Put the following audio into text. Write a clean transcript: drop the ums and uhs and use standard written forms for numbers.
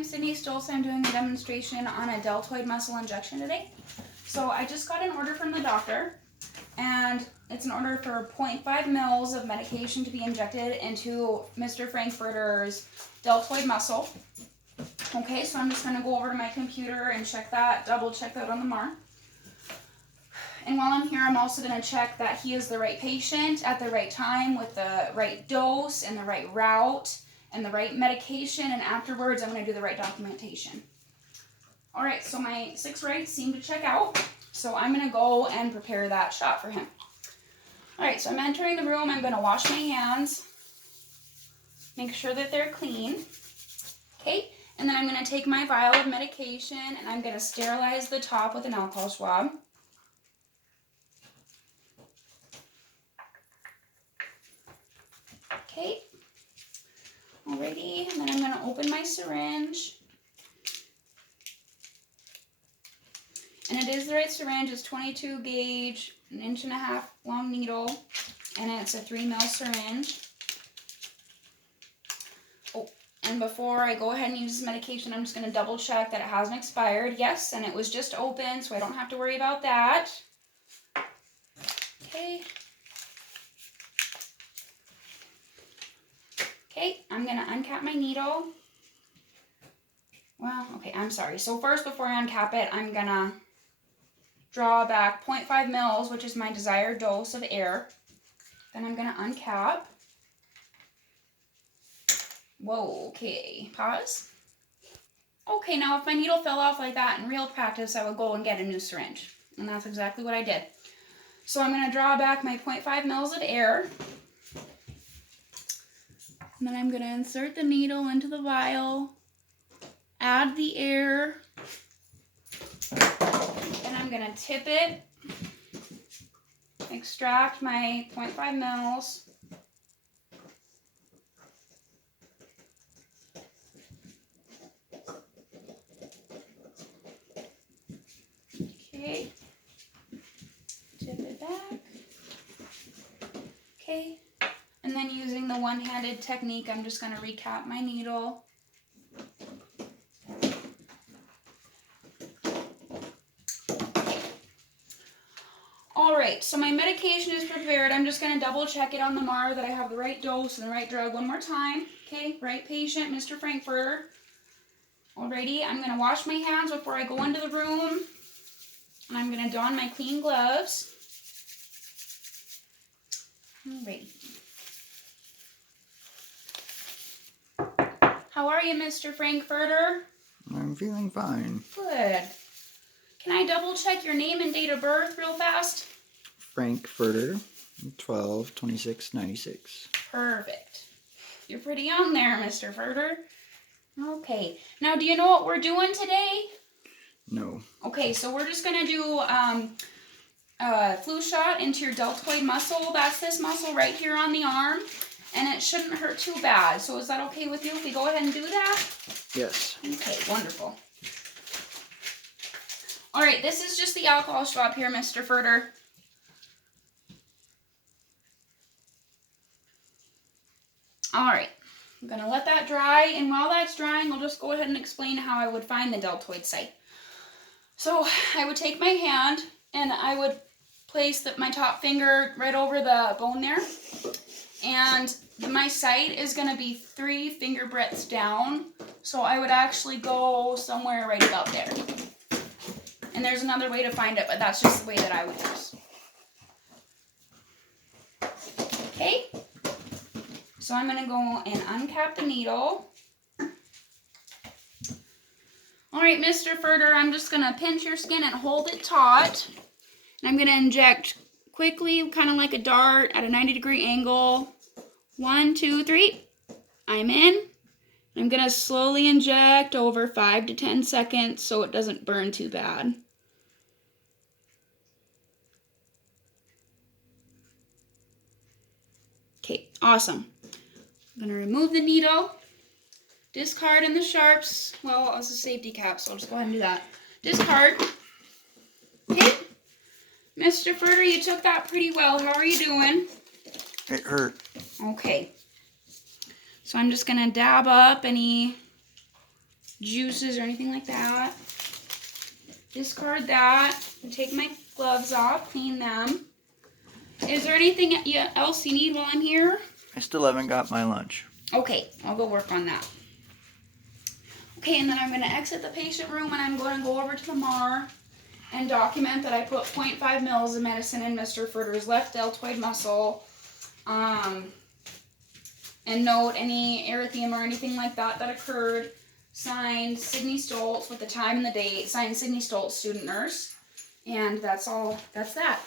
I'm Sydney Stolz. I'm doing a demonstration on a deltoid muscle injection today. So I just got an order from the doctor, and it's an order for 0.5 mils of medication to be injected into Mr. Frankfurter's deltoid muscle. Okay, so I'm just going to go over to my computer and check that, double check that on the MAR. And while I'm here, I'm also going to check that he is the right patient at the right time with the right dose and the right route and the right medication, and afterwards I'm going to do the right documentation. Alright, so my 6 rights seem to check out, so I'm going to go and prepare that shot for him. Alright, so I'm entering the room. I'm going to wash my hands, make sure that they're clean. Okay, and then I'm going to take my vial of medication and I'm going to sterilize the top with an alcohol swab. Okay, alrighty, and then I'm going to open my syringe. And it is the right syringe. It's 22 gauge, 1.5 inch long needle, and it's a 3 ml syringe. Oh, and before I go ahead and use this medication, I'm just going to double check that it hasn't expired. Yes, and it was just open, so I don't have to worry about that. Okay. Okay, I'm going to uncap my needle. Well, okay, I'm sorry. So first, before I uncap it, I'm going to draw back 0.5 mils, which is my desired dose of air. Then I'm going to uncap. Whoa, okay, pause. Okay, now if my needle fell off like that in real practice, I would go and get a new syringe. And that's exactly what I did. So I'm going to draw back my 0.5 mils of air. And then I'm going to insert the needle into the vial, add the air, and I'm going to tip it, extract my 0.5 mils. Okay, tip it back. Okay, and then using the one-handed technique, I'm just going to recap my needle. Alright, so my medication is prepared. I'm just going to double check it on the MAR that I have the right dose and the right drug one more time. Okay, right patient, Mr. Frankfurter. Alrighty, I'm going to wash my hands before I go into the room. And I'm going to don my clean gloves. Alrighty. How are you, Mr. Frankfurter? I'm feeling fine. Good. Can I double check your name and date of birth real fast? Frankfurter, 12/26/96. Perfect. You're pretty young there, Mr. Furter. Okay. Now, do you know what we're doing today? No. Okay, so we're just going to do a flu shot into your deltoid muscle. That's this muscle right here on the arm. And it shouldn't hurt too bad. So is that okay with you if we go ahead and do that? Yes. Okay, wonderful. All right, this is just the alcohol swab here, Mr. Furter. All right, I'm going to let that dry, and while that's drying, I'll just go ahead and explain how I would find the deltoid site. So I would take my hand, and I would place my top finger right over the bone there, and my site is going to be 3 finger breadths down, so I would actually go somewhere right about there. And there's another way to find it, but that's just the way that I would use. Okay, so I'm going to go and uncap the needle. All right, Mr. Furter, I'm just going to pinch your skin and hold it taut. And I'm going to inject quickly, kind of like a dart at a 90-degree angle. 1, 2, 3. I'm in. I'm going to slowly inject over 5 to 10 seconds so it doesn't burn too bad. Okay, awesome. I'm going to remove the needle, discard in the sharps. Well, it's a safety cap, so I'll just go ahead and do that. Discard. Okay. Mr. Furter, you took that pretty well. How are you doing? It hurt. Okay. So I'm just going to dab up any juices or anything like that. Discard that. And take my gloves off, clean them. Is there anything else you need while I'm here? I still haven't got my lunch. Okay, I'll go work on that. Okay, and then I'm going to exit the patient room and I'm going to go over to the MAR and document that I put 0.5 mils of medicine in Mr. Furter's left deltoid muscle. And note any erythema or anything like that occurred. Signed, Sydney Stoltz with the time and the date. Signed, Sydney Stoltz, student nurse. And that's all. That's that.